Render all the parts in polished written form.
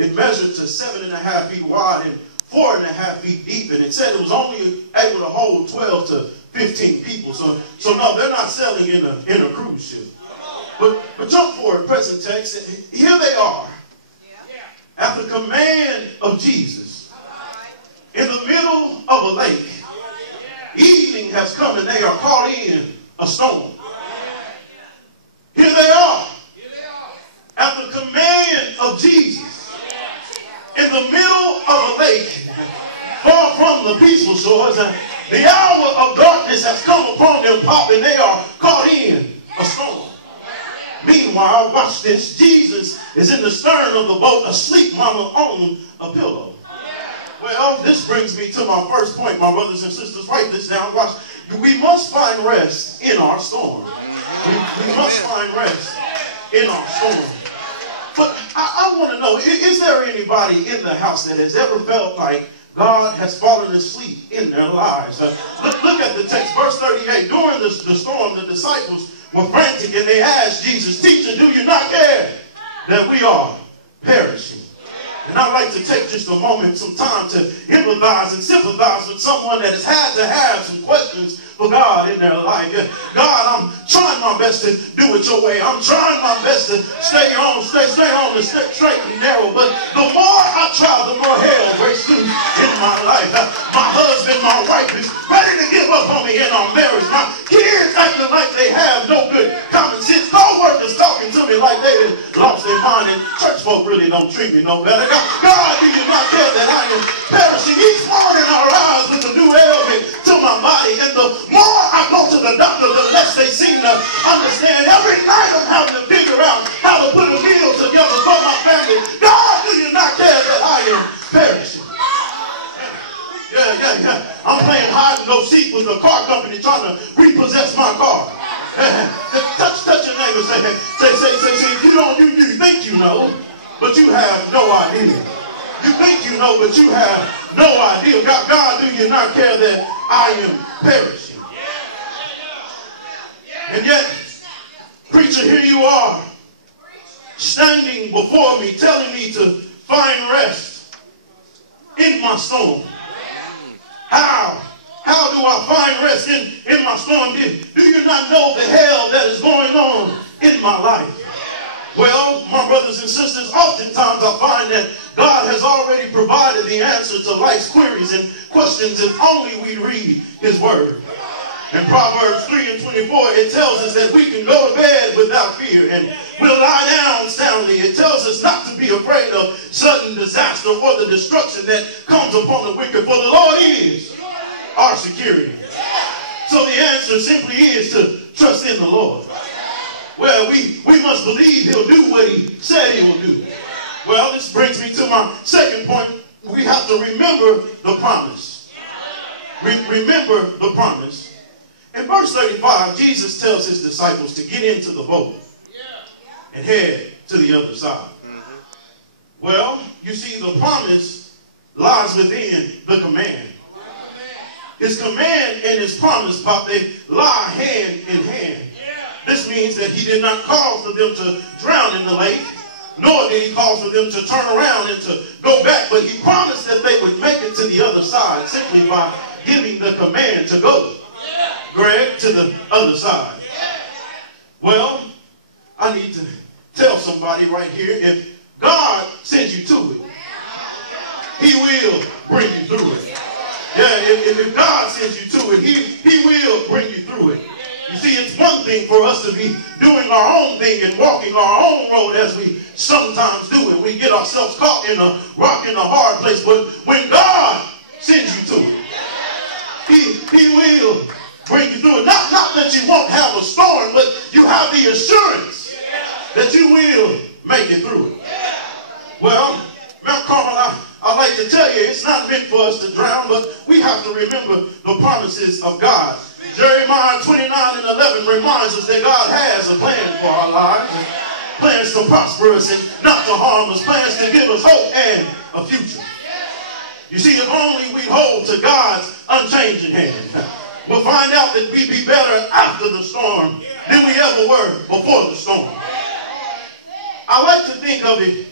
it measured to 7.5 feet wide and 4.5 feet deep, and it said it was only able to hold 12 to 15 people. So no, they're not sailing in a cruise ship. But jump forward, present text. Here they are, at the command of Jesus, in the middle of a lake. Evening has come and they are caught in a storm. Here they are, at the command of Jesus, in the middle of a lake, far from the peaceful shores. The hour of darkness has come upon them, and they are caught in a storm. Meanwhile, watch this. Jesus is in the stern of the boat, asleep, mama, on a pillow. Well, this brings me to my first point, my brothers and sisters. Write this down. Watch. We must find rest in our storm. We must find rest in our storm. But I want to know, is there anybody in the house that has ever felt like God has fallen asleep in their lives? Look at the text, verse 38. During the storm, the disciples were frantic and they asked Jesus, "Teacher, do you not care that we are perishing?" And I'd like to take just a moment, some time to empathize and sympathize with someone that has had to have some questions for God in their life. God, I'm trying my best to do it your way. I'm trying my best to stay on the straight and narrow. But the more I try, the more hell breaks loose in my life. My husband, my wife is ready to give up on me in our marriage. My kids acting like they have no good common sense. Co-workers talking to me like they lost their mind. And church folk really don't treat me no better. God, do you not care that I am perishing? Each morning I rise with a new ailment to my body. And the more I go to the doctor, the less they seem to understand. Every night I'm having to figure out how to put a meal together for my family. God, do you not care that I am perishing? Yeah. I'm playing hide and go seek with the car company trying to repossess my car. Touch your neighbor. Say, you think you know, but you have no idea. You think you know, but you have no idea. God, do you not care that I am perishing? And yet, preacher, here you are, standing before me, telling me to find rest in my storm. How do I find rest in my storm? Do you not know the hell that is going on in my life? Well, my brothers and sisters, oftentimes I find that God has already provided the answer to life's queries and questions if only we read his word. In Proverbs 3:24, it tells us that we can go to bed without fear and we'll lie down soundly. It tells us not to be afraid of sudden disaster or the destruction that comes upon the wicked, for the Lord is our security. So the answer simply is to trust in the Lord. Well, we must believe he'll do what he said he will do. Well, this brings me to my second point. We have to remember the promise. Remember the promise. In verse 35, Jesus tells his disciples to get into the boat and head to the other side. Well, you see, the promise lies within the command. His command and his promise, they lie hand in hand. This means that he did not call for them to drown in the lake, nor did he call for them to turn around and to go back, but he promised that they would make it to the other side simply by giving the command to go. Greg, to the other side. Well, I need to tell somebody right here, if God sends you to it, he will bring you through it. Yeah, if God sends you to it, he will bring you through it. You see, it's one thing for us to be doing our own thing and walking our own road as we sometimes do, and we get ourselves caught in a rock in a hard place. But when God sends you to it, he will bring you through it. Not that you won't have a storm, but you have the assurance that you will make it through it. Well, Mount Carmel, I'd like to tell you, it's not meant for us to drown, but we have to remember the promises of God. Jeremiah 29:11 reminds us that God has a plan for our lives, plans to prosper us and not to harm us, plans to give us hope and a future. You see, if only we hold to God's unchanging hand, we'll find out that we'd be better after the storm than we ever were before the storm. I like to think of it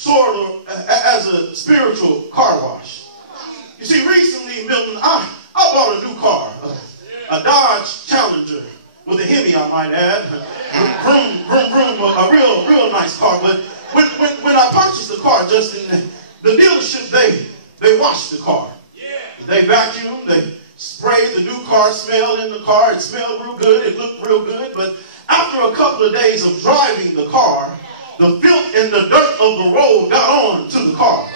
sort of as a spiritual car wash. You see, recently, Milton, I bought a new car, a Dodge Challenger with a Hemi, I might add. Vroom, vroom, vroom, a real nice car. But when I purchased the car, Justin, the dealership, they washed the car. They vacuumed, they sprayed the new car smell in the car. It smelled real good, it looked real good. But after a couple of days of driving the car, the filth and the dirt of the road got on to the car.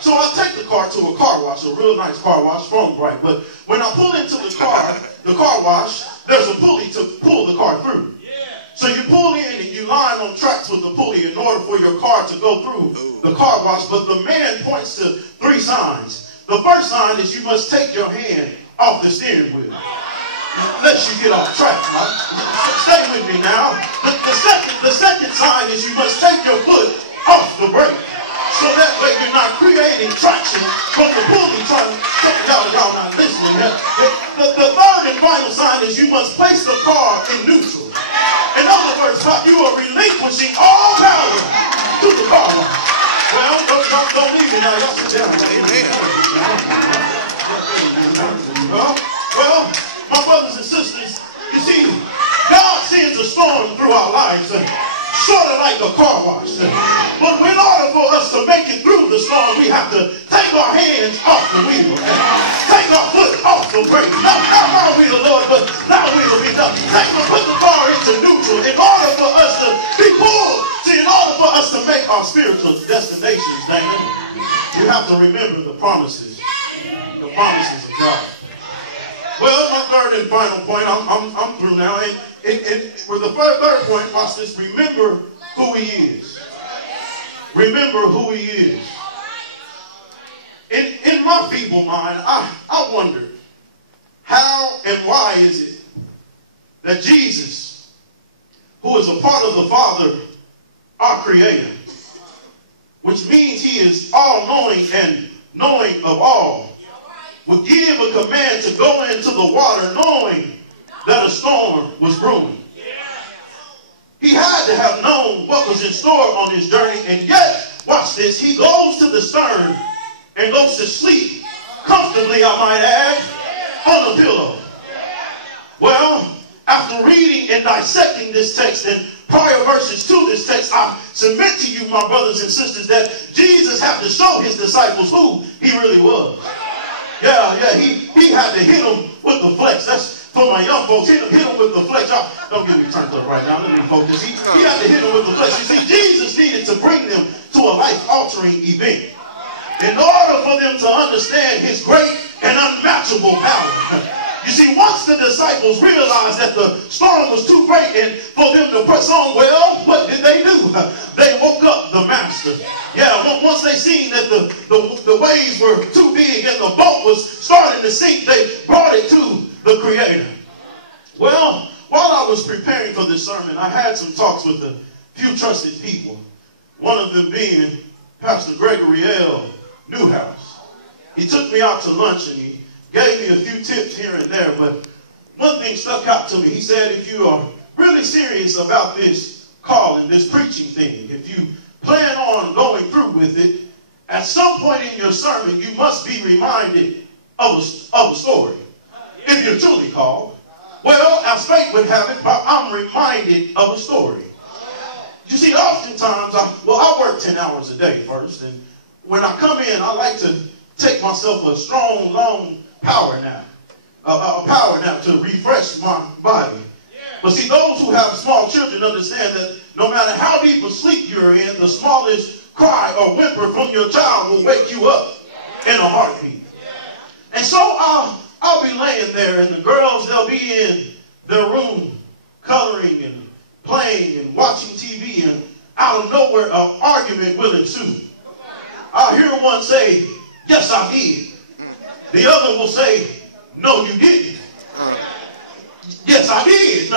So I take the car to a car wash, a real nice car wash from Bright. But when I pull into the car wash, there's a pulley to pull the car through. So you pull in and you line on tracks with the pulley in order for your car to go through the car wash. But the man points to 3 signs. The first sign is you must take your hand off the steering wheel. Unless you get off track, right? Stay with me now. The second sign is you must take your foot off the brake. So that way you're not creating traction from the pulley trying to y'all not listening. The third and final sign is you must place the car in neutral. In other words, you are relinquishing all power to the car. Well, don't leave me now. Y'all sit down. Well, my brothers and sisters, you see, God sends a storm through our lives, sort of like a car wash. But in order for us to make it through the storm, we have to take our hands off the wheel, take our foot off the brake. Not our wheel, Lord, but our wheel be done. Put the car into neutral in order for us to be pulled. See, in order for us to make our spiritual destinations, Damon, you have to remember the promises of God. Well, my third and final point, I'm through now. And for the third point, watch this. Remember who he is. Remember who he is. In my feeble mind, I wondered how and why is it that Jesus, who is a part of the Father, our Creator, which means he is all-knowing and knowing of all, would give a command to go into the water knowing that a storm was brewing. He had to have known what was in store on his journey, and yet, watch this, he goes to the stern and goes to sleep comfortably, I might add, on a pillow. Well, after reading and dissecting this text and prior verses to this text, I submit to you, my brothers and sisters, that Jesus had to show his disciples who he really was. Yeah, he had to hit them with the flex. That's for my young folks. Hit them with the flex. Y'all don't get me turned up right now. Let me focus. He had to hit them with the flex. You see, Jesus needed to bring them to a life-altering event in order for them to understand his great and unmatchable power. You see, once the disciples realized that the storm was too great and for them to press on, well, what did they do? They woke up the master. Yeah, once they seen that the waves were too big and the boat was starting to sink, they brought it to the Creator. Well, while I was preparing for this sermon, I had some talks with a few trusted people. One of them being Pastor Gregory L. Newhouse. He took me out to lunch and he gave me a few tips here and there, but one thing stuck out to me. He said, if you are really serious about this call and this preaching thing, if you plan on going through with it, at some point in your sermon, you must be reminded of a story. If you're truly called. Well, as fate would have it, I'm reminded of a story. You see, oftentimes, I work 10 hours a day first, and when I come in, I like to take myself a strong, long power nap. A power nap to refresh my body. But see, those who have small children understand that no matter how deep a sleep you're in, the smallest cry or whimper from your child will wake you up in a heartbeat. And so I'll be laying there, and the girls, they'll be in their room coloring and playing and watching TV, and out of nowhere, an argument will ensue. I'll hear one say, "Yes, I did." The other will say, "No, you didn't." "Yes, I did."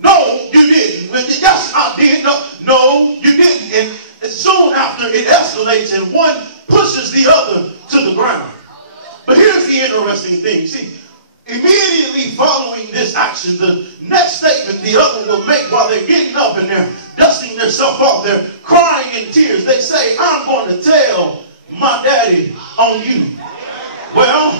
"No, you didn't." "Yes, I did." No, you didn't. And soon after, it escalates, and one pushes the other to the ground. But here's the interesting thing. See, Immediately following this action, the next statement the other will make while they're getting up and they're dusting themselves off, they're crying in tears. They say, I'm going to tell my daddy on you. Well,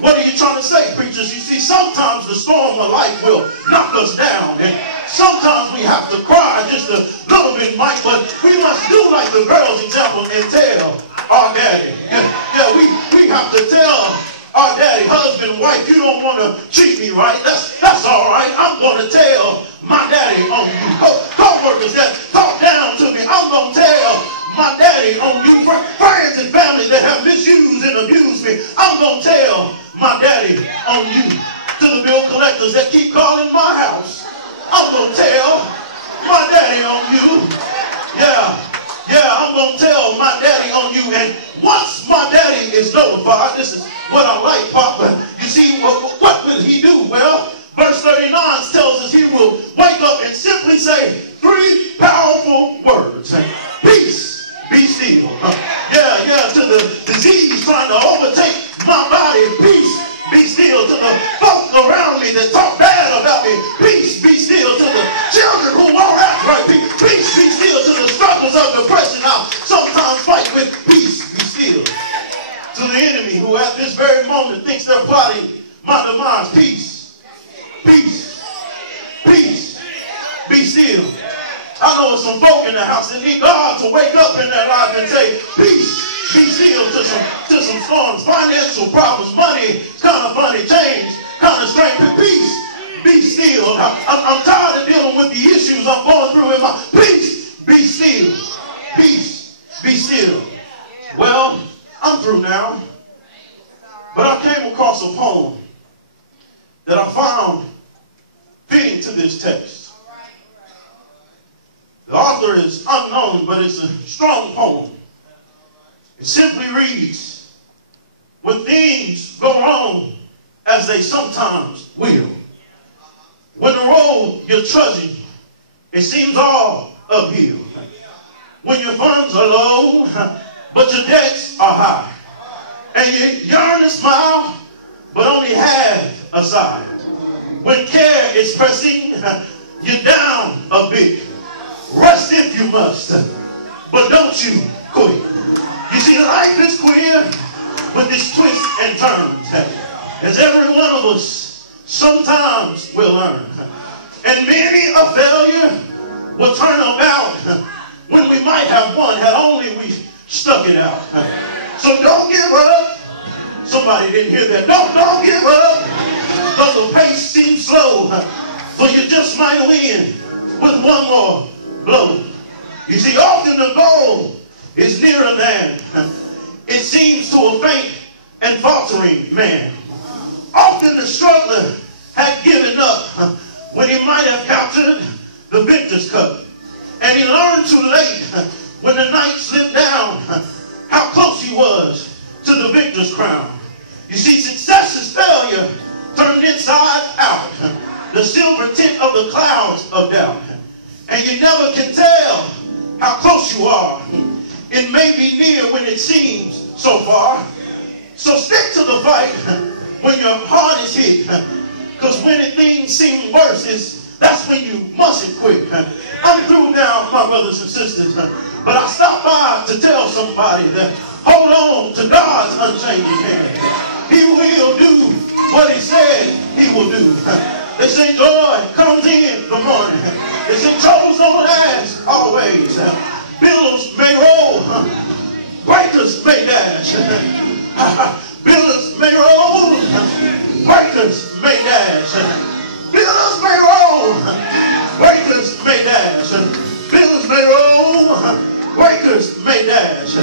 what are you trying to say, preachers? You see, sometimes the storm of life will knock us down. And sometimes we have to cry just a little bit, Mike, but we must do like the girl's example and tell our daddy. Yeah, we have to tell our daddy, husband, wife, you don't want to treat me right. That's all right. I'm going to tell my daddy on you. Co-workers that talk down to me, I'm going to tell my daddy on you. Friends and family that have misused and abused me, I'm going to tell my daddy on you. To the bill collectors that keep calling my house, I'm going to tell my daddy on you. Yeah, I'm going to tell my daddy on you. And once my daddy is notified, this is what I like, Papa. You see, what will he do? Well, verse 39 tells us he will wake up and simply say 3 powerful words. Peace, be still. Yeah, to the disease trying to overtake my body, peace, be still. To the folk around me that talk bad about me, peace, be still. To the children who won't act right, peace, be still. To the struggles of depression I sometimes fight with, peace, be still. To the enemy who at this very moment thinks they're plotting my demise, peace, peace, peace, be still. I know there's some folk in the house that need God to wake up in their life and say, peace, be still. To some storms, financial problems, money, kind of funny, change, kind of strange, but peace, be still. I'm tired of dealing with the issues I'm going through in my, peace, be still. Peace, be still. Well, I'm through now. But I came across a poem that I found fitting to this text. The author is unknown, but it's a strong poem. It simply reads, when things go wrong, as they sometimes will, when the road you're trudging, it seems all uphill. When your funds are low, but your debts are high, and you yearn to smile, but only have a sigh. When care is pressing, you're down a bit. Rest if you must, but don't you quit. You see, life is queer with its twists and turns, as every one of us sometimes will learn. And many a failure will turn about when we might have won had only we stuck it out. So don't give up. Somebody didn't hear that. Don't give up, though the pace seems slow, for you just might win with one more blow. You see, often the goal is nearer than it seems to a faint and faltering man. Often the struggler had given up when he might have captured the victor's cup. And he learned too late when the night slipped down how close he was to the victor's crown. You see, success is failure turned inside out, the silver tint of the clouds of doubt. And you never can tell how close you are. It may be near when it seems so far. So stick to the fight when your heart is hit, because when things seem worse, that's when you mustn't quit. I'm through now, my brothers and sisters, but I stopped by to tell somebody that hold on to God's unchanging hand. He will do what he said he will do. They say joy comes in the morning. They say troubles don't last always. Billows may roll, breakers may dash. Billows may roll, breakers may dash. Billows may roll, breakers may dash. Billows may roll, breakers may dash.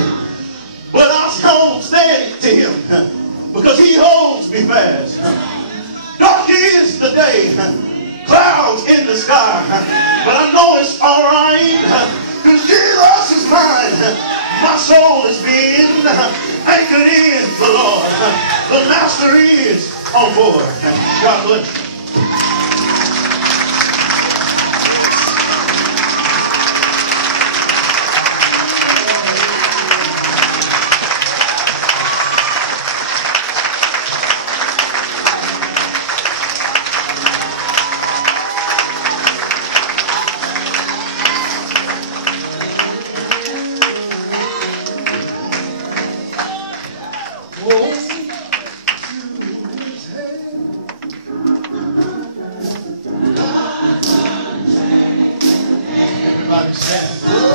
But I hold steady to him, because he holds me fast. Dark is the day, clouds in the sky, but I know it's all right, because Jesus is mine. My soul is being anchored in the Lord. The Master is on board. God bless you. Everybody stand.